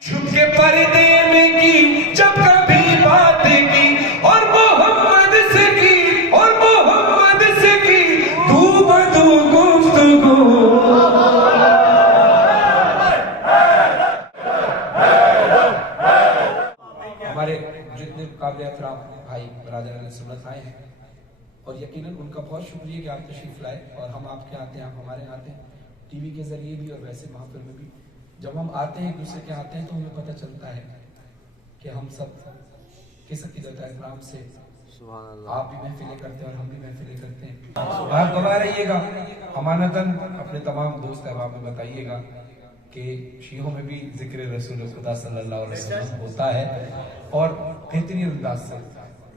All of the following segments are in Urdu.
چھپ کے پردے میں کی جب کبھی بات کی اور محمد سے کی اور محمد سے کی تو بدو گفتگو ہمارے جتنے قابل احترام بھائی برادران سنت آئے ہیں اور یقیناً ان کا بہت شکریہ کہ آپ تشریف لائے اور ہم آپ کے آتے ہیں آپ ہمارے آتے ہیں ٹی وی کے ذریعے بھی اور ویسے محفل میں بھی جب ہم آتے ہیں ایک دوسرے کے آتے ہیں تو ہمیں پتہ چلتا ہے کہ ہم سب کس عقیدت احترام سے آپ بھی محفلیں کرتے ہیں اور ہم بھی محفلیں کرتے ہیں آپ گواہ رہیے گا امانتاً اپنے تمام دوست احباب میں بتائیے گا کہ شیعوں میں بھی ذکر رسول خدا صلی اللہ علیہ وسلم ہوتا ہے اور بہترین انداز سے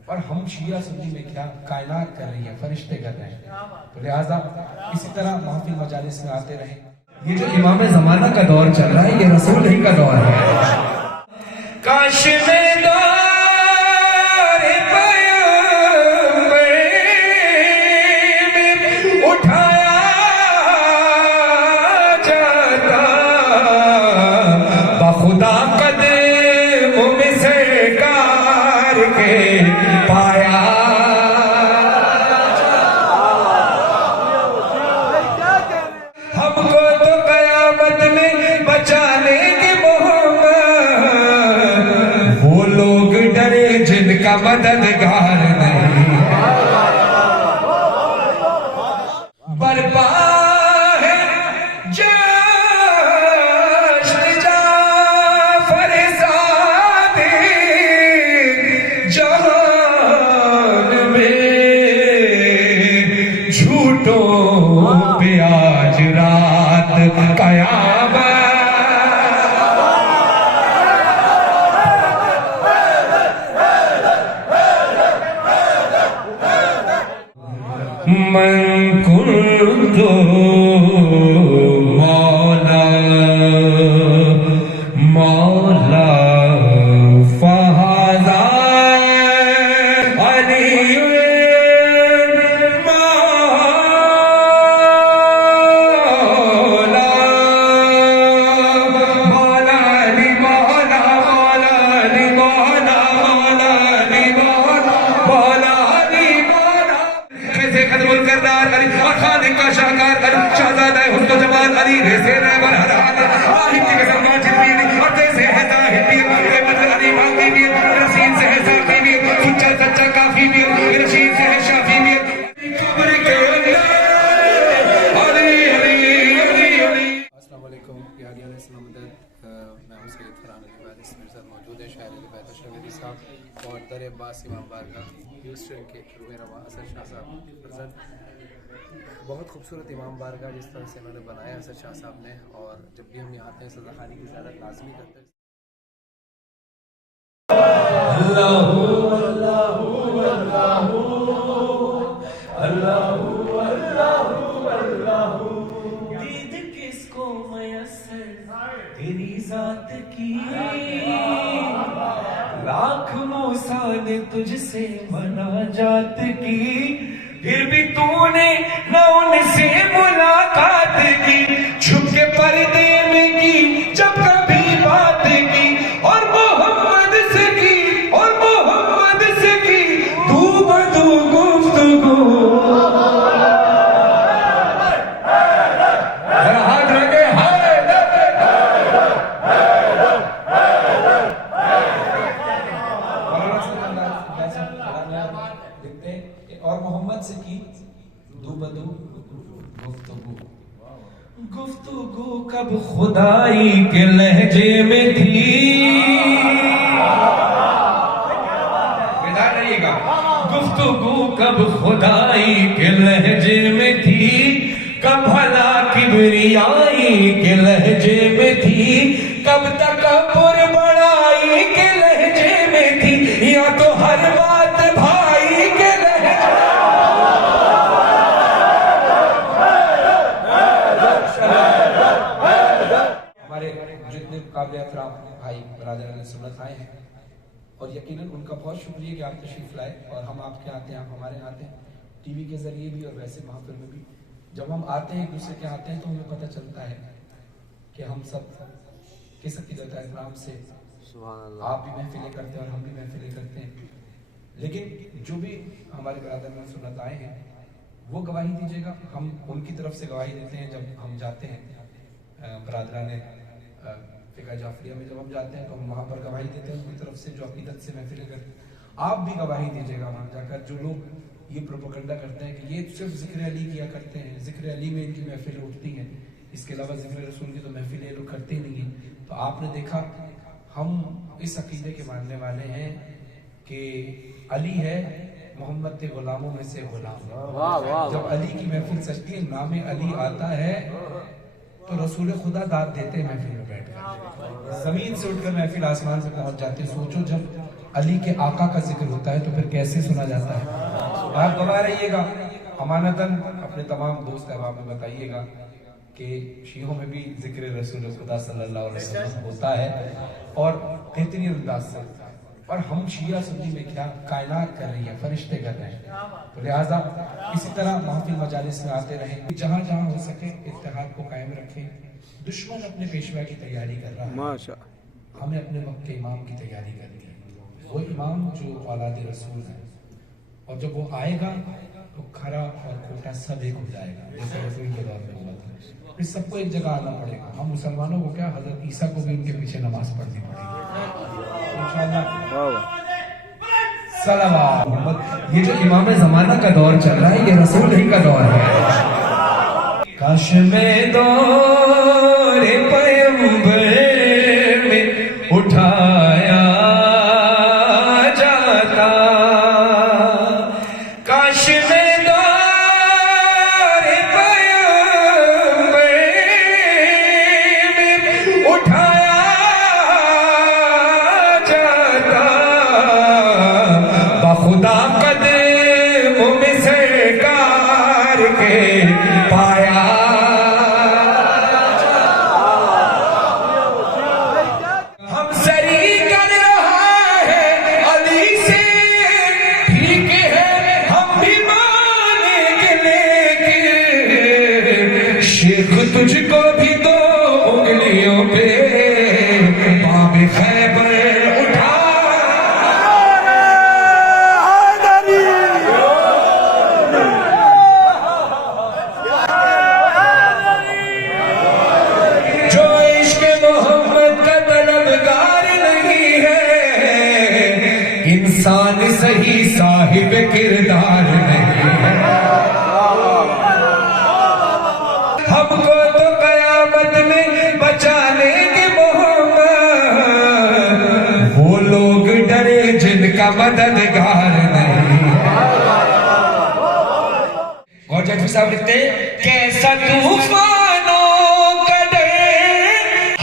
اور ہم شیعہ سنی میں کیا کائنات کر رہی ہیں فرشتے کر رہے ہیں تو لہٰذا اسی طرح محفل مجالس میں آتے رہیں یہ جو امام زمانہ کا دور چل رہا ہے یہ رسول ہی کا دور ہے کاش میں دور پیغمبر میں اٹھایا جاتا بخدا قدموں میں سرکار کے پایا ہم کو تو قیامت میں بچانے کے محمد وہ لوگ ڈرے جن کا مددگار نہیں برپا ہے جشن جعفر صادق جہان میں جھوٹوں پہ آج رات قیامت من کنت مولا مولا فہذا علی اور در عباس امام بارگاہ ہیوسٹن کے روح رواں اسد شاہ صاحب پرزنٹ بہت خوبصورت امام بارگاہ جس طرح سے انہوں نے بنایا اسد شاہ صاحب نے اور جب بھی ہم یہاں آتے ہیں سزا خانی کی زیارت لازمی کرتے ہیں اللہ اللہ اللہ اللہ اللہ دید کس کو میسر تیری ذات کی لاکھ موسیٰ نے تجھ سے مناجات کی پھر بھی تو نے نہ ان سے ملاقات کی چھپ کے پردے میں کی جب کبھی بات کی اور محمد سے کی اور محمد سے کی تو بدو گفتگو ہاتھ رکھے اور محمد سے کی دو بدو گفتگو گفتگو کب خدائی کے لہجے میں تھی بیدار رہیے گا گفتگو کب خدائی کے لہجے میں تھی کب بھلا کبریائی کے لہجے میں تھی کب تکبر بڑائی کے لہجے میں تھی یا تو ہر بات بھائی کے ہمارے جتنے قابل احترام بھائی برادران سنت آئے ہیں اور یقیناً ان کا بہت شکریہ کہ آپ تشریف لائے اور ہم آپ کے آتے ہیں آپ ہمارے آتے ہیں ٹی وی کے ذریعے بھی اور ویسے محفل میں بھی جب ہم آتے ہیں ایک دوسرے کے آتے ہیں تو ہمیں پتہ چلتا ہے کہ ہم سب کس عقیدت احترام سے آپ بھی محفلیں کرتے ہیں اور ہم بھی محفلیں کرتے ہیں، لیکن جو بھی ہمارے برادر میں سنت آئے ہیں وہ گواہی دیجیے گا، ہم ان کی طرف سے گواہی دیتے ہیں جب ہم جاتے ہیں برادران فقہ جعفریہ میں، جب ہم جاتے ہیں تو ہم وہاں پر گواہی دیتے ہیں ان کی طرف سے جو عقیدت سے محفلیں کرتے ہیں۔ آپ بھی گواہی دیجیے گا وہاں جا کر، جو لوگ یہ پروپیگنڈا کرتے ہیں کہ یہ صرف ذکر علی کیا کرتے ہیں، ذکر علی میں ان کی محفلیں اٹھتی ہیں، اس کے علاوہ ذکر رسول کی تو محفلیں لوگ کرتے ہی نہیں ہیں، تو آپ نے دیکھا ہم اس عقیدے کے ماننے والے ہیں کہ علی ہے محمد کے غلاموں میں سے غلام۔ جب علی کی محفل سجتی ہے، نام علی آتا ہے تو رسول خدا داد دیتے ہیں محفل میں بیٹھ کر، زمین سے اٹھ کر محفل آسمان سے پہنچ جاتے ہیں۔ سوچو جب علی کے آقا کا ذکر ہوتا ہے تو پھر کیسے سنا جاتا ہے۔ آپ گواہ رہیے گا، امانتاً اپنے تمام دوست احباب میں بتائیے گا کہ شیعوں میں بھی ذکر رسول خدا صلی اللہ علیہ وسلم ہوتا ہے اور بہترین انداز سے، اور ہم شیعہ سنی میں کیا کائنات کر رہی ہے، فرشتے کر رہے ہیں، تو لہٰذا اسی طرح محفل مجالس میں آتے رہیں، جہاں جہاں ہو سکے اتحاد کو قائم رکھیں۔ دشمن اپنے پیشوا کی تیاری کر رہا ہے، ہمیں اپنے وقت کے امام کی تیاری کرنی ہے، وہ امام جو اولاد رسول ہے، اور جب وہ آئے گا تو کھرا اور کھوٹا سب ایک ہو جائے گا، جیسے رسول کے دور میں ہوا تھا۔ پھر سب کو ایک جگہ آنا پڑے گا، ہم مسلمانوں کو کیا، حضرت عیسیٰ کو بھی ان کے پیچھے نماز پڑھنی پڑے گی انشاءاللہ۔ صلوات محمد، یہ جو امام زمانہ کا دور چل رہا ہے یہ رسول ہی کا دور ہے۔ کاش میں دور پیغمبر میں اٹھایا جاتا، کاش میں دور پیغمبر میں اٹھایا جاتا، بخدا قدموں میں سرکار کے پایا۔ ہم سری کر رہا ہے علی سے، ٹھیک ہے ہم بھی مانیں گے، لیکن شیخ تجھ کو بھی دو انگلیوں پہ باب خیبر اٹھا۔ جو عشق محمد کا طلبگار نہیں ہے، انسان صحیح صاحب کردار نہیں ہے۔ ہم کو تو قیامت میں بچا لیں گے محمد، وہ لوگ ڈرے جن کا مددگار نہیں ہے۔ اور جج صاحب لکھتے ہیں کیسا طوفانوں کا ڈر،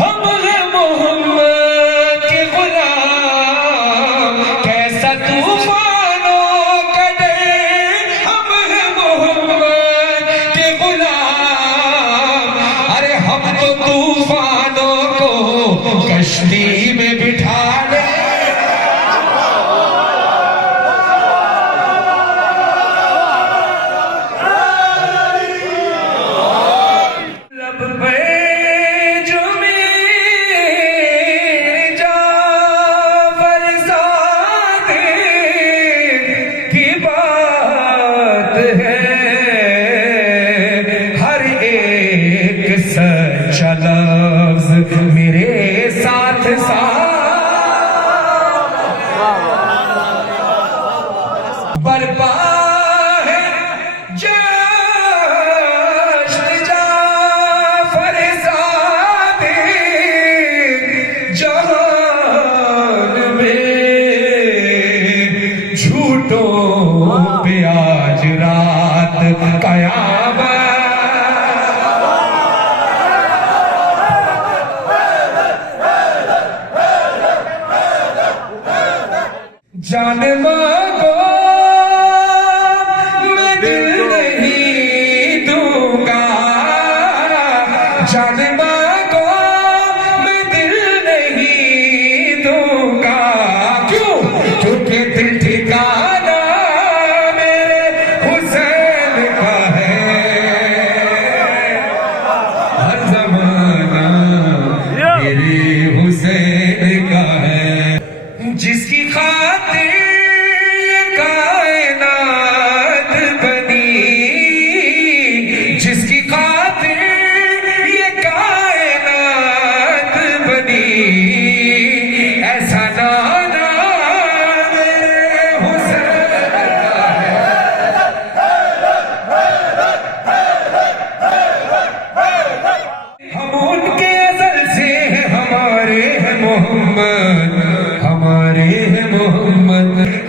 ہم ہیں محمد کے غلام، کیسا طوفانوں کا ڈر، ہم ہیں محمد کے غلام، ارے ہم تو طوفانوں کو کشتی میں بٹھا لیں۔ لب پہ جو میرے جعفر زادے کی بات ہے، ہر ایک سچا لفظ میرے ساتھ برپا ہے جشن جعفر زادے جہان میں، جھوٹوں پہ آج رات قیامت۔ جان مانگو میں دل نہیں دوں گا، جان مانگو میں دل نہیں دوں گا، کیوں؟ کیونکہ دل ٹھکانا میرے حسین کا ہے، ہر زمانہ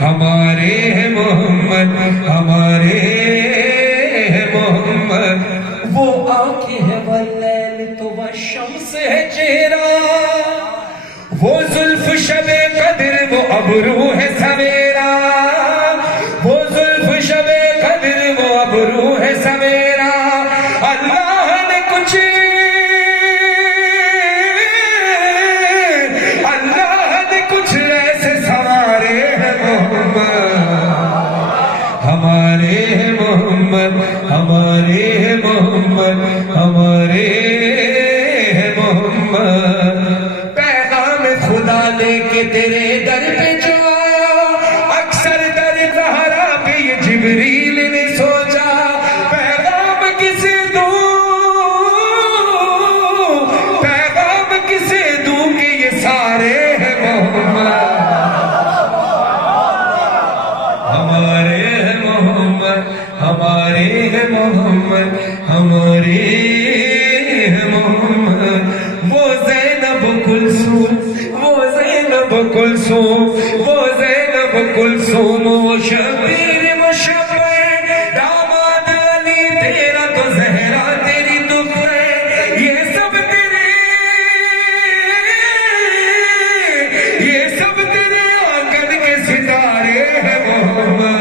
ہمارے ہیں محمد ہمارے ہیں محمد. وہ آنکھیں ہیں واللیل تو والشمس ہے چہرہ, وہ زلف شب قدر وہ ابرو ہے سویرا, وہ زلف شب قدر وہ ابرو ہے سویرا. اللہ نے کچھ ایسے سوارے ہیں محمد ہمارے ہیں محمد ہمارے ہیں محمد ہمارے ہیں محمد. پیغام خدا لے کے تیرے در پہ جو آیا, اکثر در زہرا پہ یہ جبریل نے سوچا پیغام کسے دوں, پیغام کسے دوں کہ یہ سارے ہیں محمد ہمارے ہیں محمد ہمارے ہیں محمد ہمارے ہیں محمد. وہ زینب کلثوم وہ زینب کلثوم وہ زینب کلثوم وہ شبیر وہ شبیر داماد علی تیرا تو زہرا تیری تو ہے, یہ سب تیرے آنگن کے ستارے ہیں محمد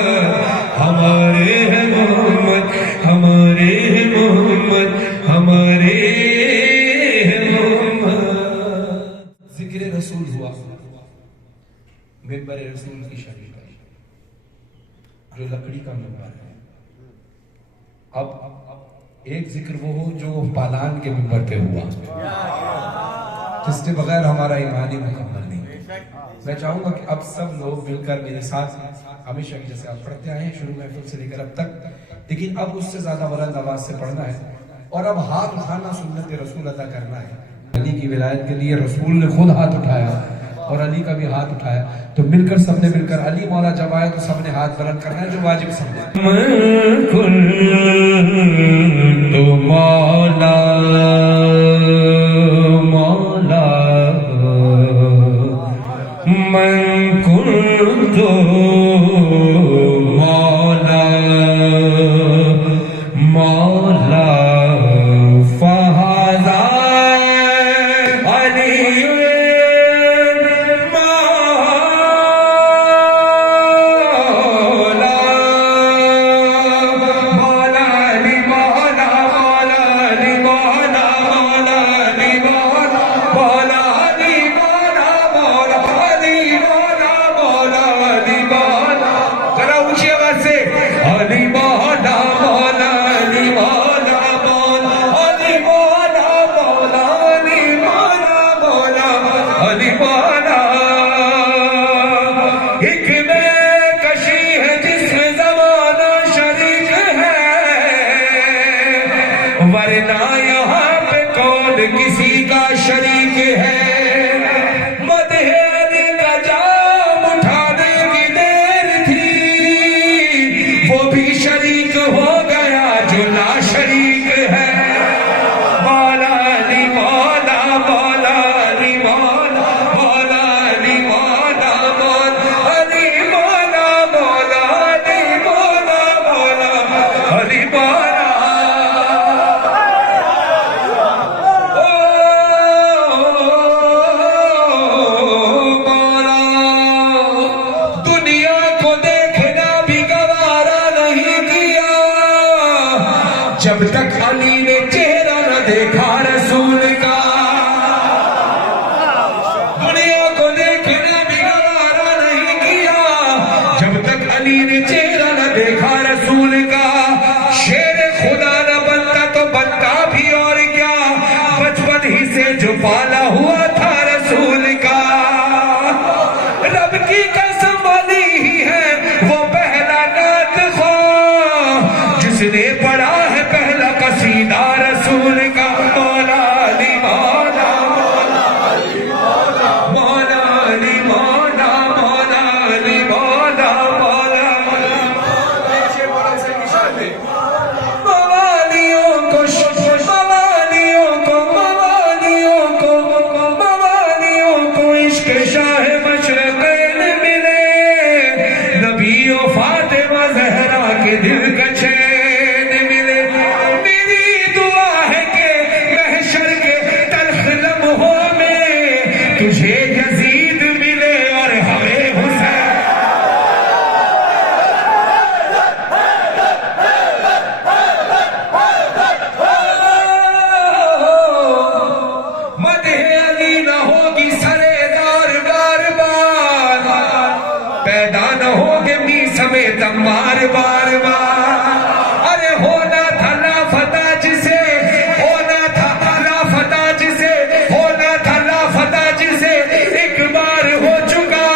ہمارے ہیں محمد ہمارے ہیں محمد ہمارے ہیں محمد. ذکر رسول ہوا, ممبر رسول کی شریف ہے جو لکڑی کا ممبر ہے. اب ایک ذکر وہ ہو جو پالان کے ممبر پہ ہوا, جس کے بغیر ہمارا ایمان ہی مکمل نہیں. میں چاہوں گا کہ اب سب لوگ مل کر میرے ساتھ ہمیشہ جیسے آپ پڑھتے آئے ہیں شروع محفل سے لے کر اب تک, لیکن اب اس سے زیادہ بلند آواز سے پڑھنا ہے اور اب ہاتھ اٹھانا سنت رسول ادا کرنا ہے. علی کی ولایت کے لیے رسول نے خود ہاتھ اٹھایا اور علی کا بھی ہاتھ اٹھایا, تو مل کر سب نے مل کر علی مولا جب آئے تو سب نے ہاتھ بلند کرنا ہے جو واجب سمجھے. من کنت مولا مولا من کنت مولا مولا فہذا علی کسی کا شریک ہے. مدح علی کا جام اٹھانے کی دیر تھی, وہ بھی شریک ہو گیا جو نا شریک ہے. مولا علی مولا مولا علی مولا مولا علی مولا مولا علی مولا مولا علی مولا مولا علی مولا. جب تک علی نے چہرہ نہ دیکھا رسول کا, دنیا کو دیکھنا بھی گوارا نہیں کیا. جب تک علی نے چہرہ نہ دیکھا رسول کا, شیر خدا نہ بنتا تو بنتا بھی اور کیا. بچپن ہی سے جو پالا ہوا تھا رسول کا, رب کی قسم علی ہی ہے وہ پہلا نعت خواہ جس نے پڑھا ہے پہلا قصیدہ رسول کا. مولا علی مولا مولا علی مولا مولا علی مولا مولا علی مولا مولا موالیوں کو موالیوں کو موالیوں کو تجھے یزید ملے اور ہمیں حسین. مدح علی نہ ہوگی سرے دار بار بار، پیدا نہ ہوگے می سمیت مار بار بار. ارے ہونا تھا لافتہ جسے، ہونا تھا لافتہ جسے، ہونا تھا لافتہ جسے ایک بار ہو چکا،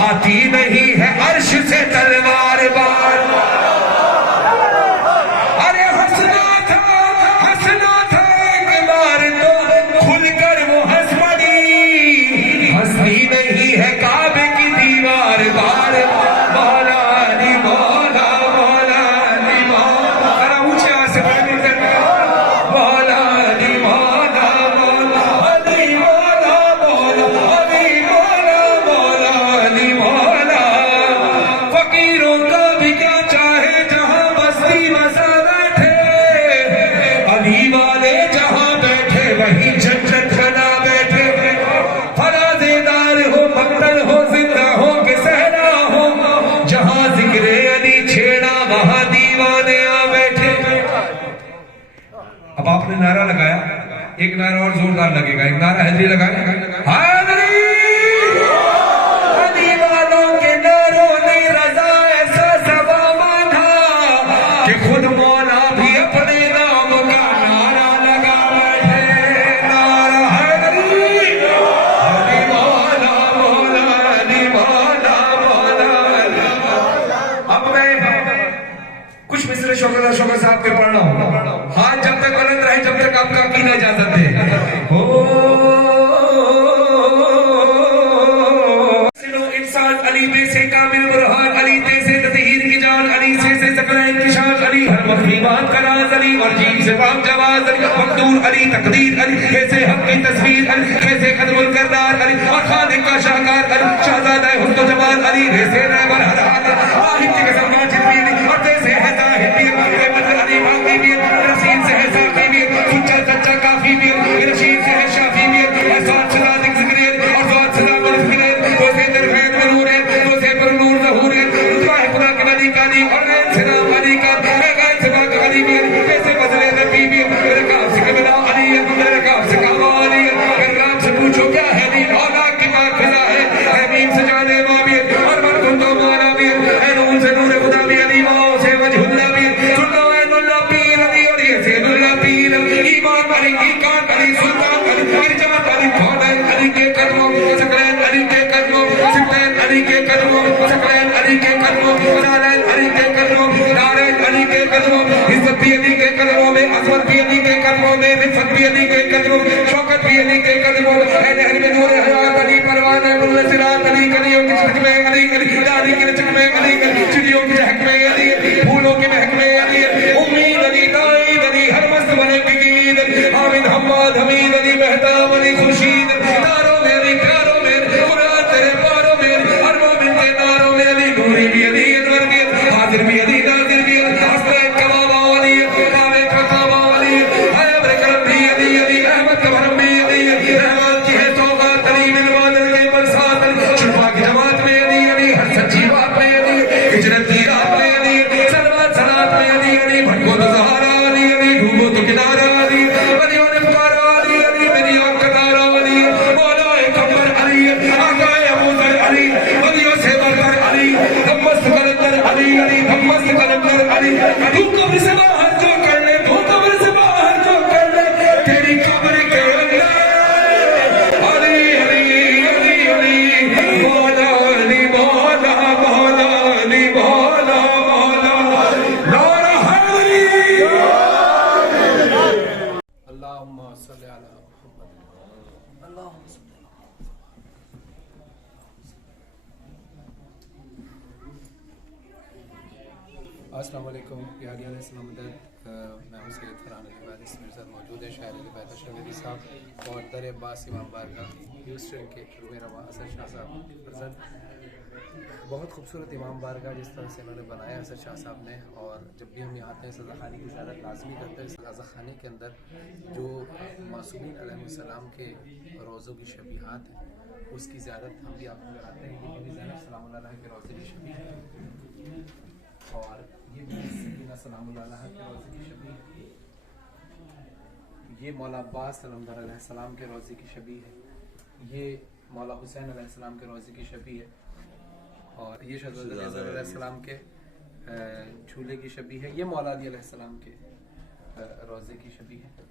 آتی نہیں ہے عرش سے تلوار بار. ارے ہنسنا تھا ایک بار تو کھل کر وہ ہنس پڑی، ہنسنی نہیں ہے کعبے کی دیوار بار. مولا علی مولا مولا علی مولا، ذرا اونچے آواز سے پڑھیں گے. مولا علی مولا مولا علی مولا مولا علی مولا مولا علی مولا. فقیروں کا بھی کیا چاہے جہاں بستی بسا بیٹھے، علی والے جہاں بیٹھے وہیں جنت بنا بیٹھے. فرازے دار ہو مقتل ہو زندہ ہو کہ صحرا ہو، جہاں ذکر علی چھیڑا وہاں دیوانے آ بیٹھے. اب آپ نے نعرہ لگایا، ایک نعرہ اور زوردار لگے گا. ایک نعرہ حیدری لگائے، حیدری. علی والوں کے نعروں نے رضا ایسا سبا باندھا کہ خود مولا بھی اپنے نام کا نعرہ لگا بیٹھے. نعرہ حیدری علی مولا مولا علی مولا مولا علی. اب میں کچھ مصرے شوکت صاحب کے پڑھ رہا ہوں. ہاتھ جب تک بلند رہے جب تک آپ کا عقیدہ اجازت دے. انسان علی بے سے کامل برہان، علی تے سے تطہیر کی جان، علی سے سکرین کی شان، علی ہر مخفی بات کا راز، علی اور جیم سے پاک جواز، علی مقدور علی تقدیر، علی کیسے حق کی تصویر، علی کیسے قدم الکردار، علی اور خالق کا شاہکار، علی شہزادہ حسن و جمال، علی کیسے رہبر حضرات واحد کی قسم واجب بھی اور کیسے ہے زاہد بھی، احمد علی باقی بھی، رسید سے ہے ساقی بھی، سچا سچا کافی بھی، رشید سے ہے شافی بھی، احسان سے صادق ذکری اور ذات سے ذات ذکری، تو سے درفید منور ہے، تو سے پر نور ظہور ہے، رتبہ ہے خدا کے نبی کا علی اور غیر سے نام علی کا، غیر سے پاک علی بھی، کیسے بدلے نبی بھی، میرے کام سے قبلہ علی ہے، میرے کام سے کعبہ علی ہے. اگر آپ سے پوچھو کیا ہے دین اولا کی پاک فضا ہے میم سے جانے ماں بھی اور مرکن تو مانا بھی ہے، نور سے نور خدا بھی علی ماں سے وجہ اللہ بھی سنو عین اللہ پیر علی اور یہ سید اللہ پیر. ایمان علی ایکان علی سلطان علی ارجمت علی کھولین علی کے قدموں، سکرین علی کے قدموں، سبتین علی کے قدموں، سکرین علی کے قدموں، نالین علی کے قدموں، نارین علی کے قدموں، عزت بھی علی کے قدموں میں، عظمت بھی علی کے قدموں میں، رفت بھی علی کے قدموں میں، شوکت بھی علی کے قدموں میں. اے نہر میں نور حیات علی پروانہ نور سرات علی، کلیوں کی چہک میں علی، دانی کی لچک میں علی، چڑیوں کی چہک میں علی، پھولوں کی مہک میں علی، امید علی دائید علی ہر مست بنے کی گید علی، حامد حماد حمید علی مہتاب علی خورشید تاروں میں علی، پیاروں میں قرآن تیرے پاروں میں ہر مومن کے ناروں میں علی، نوری بھی علی انور بھی حاضر بھی علی ناظر بھی علی، حسنین کا بابا علی، کعبے کا کعبہ علی، حیب کرم بھی علی علی، احمد کا بھرم بھی علی، رحمان کی ہے سوغات علی، ملوان کے برسات علی، شفا کی جماعت میں علی علی، ہر سچی بات میں علی، ہجرت کی رات میں علی، سلوات سلات میں علی علی، بھٹکو تو سہارا علی علی، ڈوبو تو کنارہ علی، علیوں نے پکارا علی علی، میری اور قطارہ علی، مولا کمبر علی، آقا ابو ذر علی، علیوں سے برتر علی، دمست کلندر علی علی، دمست کلندر علی. تو قبر سے باہر جو کر لے، تو قبر سے باہر جو کر لے، تیری قبر کے اندر علی علی علی علی، مولا علی مولا مولا علی مولا مولا نعرہ حیدری. اللہم صلی علی محمد. اللہم صلی. السلام علیکم پیاریان اسلام مدد. میں ہوں سید فرحان علی بادی، میرے ساتھ موجود ہے شاعر علی بادی صاحب. اور در عباس امام بارگاہ ہیوسٹن کے روح رواں اسد شاہ صاحب پرزنٹ. بہت خوبصورت امام بارگاہ جس طرح سے انہوں نے بنایا اسد شاہ صاحب نے. اور جب بھی ہم یہاں آتے ہیں سزا خانے کی زیارت لازمی کرتے ہیں. سزا خانے کے اندر جو معصومین علیہ السلام کے روضوں کی شبیہات ہیں اس کی زیارت ہم بھی آپ کو کراتے ہیں. یہ بھی زینب سلام اللہ علیہ کے روضے کی شبیہ ہے اور یہ بھی سکینہ سلام اللہ علیہ کے روضے کی شبیہ ہے. یہ مولا عباس سلام علیہ السلام کے روضے کی شبیہ ہے. یہ مولا حسین علیہ السلام کے روضے کی شبیہ ہے. اور یہ شہزادہ علیہ السلام کے جھولے کی شبیہ ہے. یہ مولا علی علیہ السلام کے روضے کی شبیہ ہے.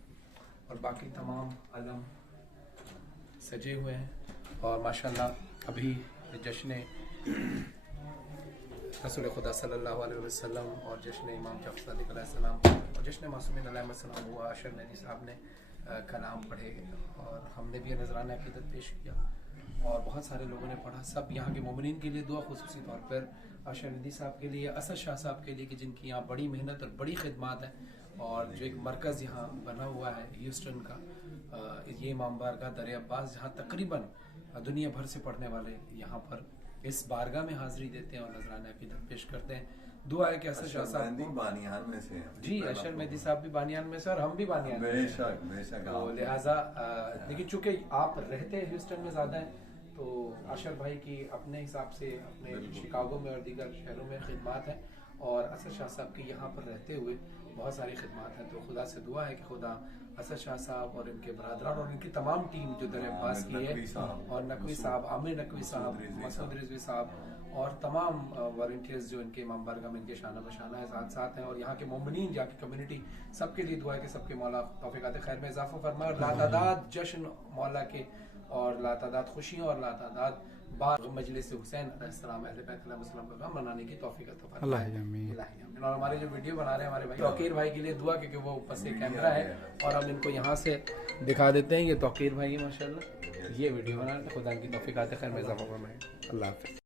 اور باقی تمام علم سجے ہوئے ہیں. اور ماشاءاللہ ابھی جشن رسول خدا صلی اللہ علیہ وسلم اور جشن امام جعفر صادق علیہ السلام اور جشن معصومین علیہ السلام ہوا. اشر ندی صاحب نے کلام پڑھے اور ہم نے بھی نذرانہ عقیدت پیش کیا اور بہت سارے لوگوں نے پڑھا. سب یہاں کے مومنین کے لیے دعا, خصوصی طور پر اشر ندی صاحب کے لیے, اسد شاہ صاحب کے لیے کہ جن کی یہاں بڑی محنت اور بڑی خدمات ہیں. اور جو ایک مرکز یہاں بنا ہوا ہے ہیوسٹن کا, یہ امام بارگاہ در عباس, جہاں تقریباً دنیا بھر سے پڑھنے والے یہاں پر اس بارگاہ میں حاضری دیتے ہیں اور نذرانہ عقیدت پیش کرتے ہیں. دعا ہے کہ اسد شاہ صاحب بانیان میں سے جی, اشر مہدی صاحب بھی بانیان میں سے اور ہم بھی بانیان میں سے, تو لہٰذا لیکن چونکہ آپ رہتے ہیں ہیوسٹن میں زیادہ ہیں تو اشر بھائی کی اپنے حساب سے اپنے شکاگو میں اور دیگر شہروں میں خدمات ہیں اور اسد شاہ صاحب کی یہاں پر رہتے ہوئے بہت ساری خدمات ہیں. تو خدا سے دعا ہے کہ خدا اسد شاہ صاحب اور ان کے برادران اور ان کی تمام ٹیم جو در عباس کی ہے اور نقوی صاحب, عامر نقوی صاحب, مسعود رضوی صاحب اور تمام والنٹیئرز جو ان کے امام بارگاہ میں ان کے شانہ بشانہ ہے ساتھ ہیں, اور یہاں کے مومنین, یہاں کی کمیونٹی, سب کے لیے دعا ہے کہ سب کے مولا توفیقات خیر میں اضافہ فرمائے اور لاتعداد جشن مولا کے اور لاتعداد خوشیوں اور لاتعداد بار مجلس حسین علیہ السلام اہل بیت علیہ السلام کا غم منانے کی توفیق عطا فرمائے. اللہ آمین. اور ہمارے جو ویڈیو بنا رہے ہیں ہمارے بھائی توقیر بھائی کے لیے دعا, کیونکہ وہ اوپر سے کیمرہ ہے اور ہم ان کو یہاں سے دکھا دیتے ہیں. یہ توقیر بھائی ماشاءاللہ یہ ویڈیو بنا رہے ہیں. خدا ان کی توفیقات خیر میں اضافہ فرمائے. اللہ حافظ.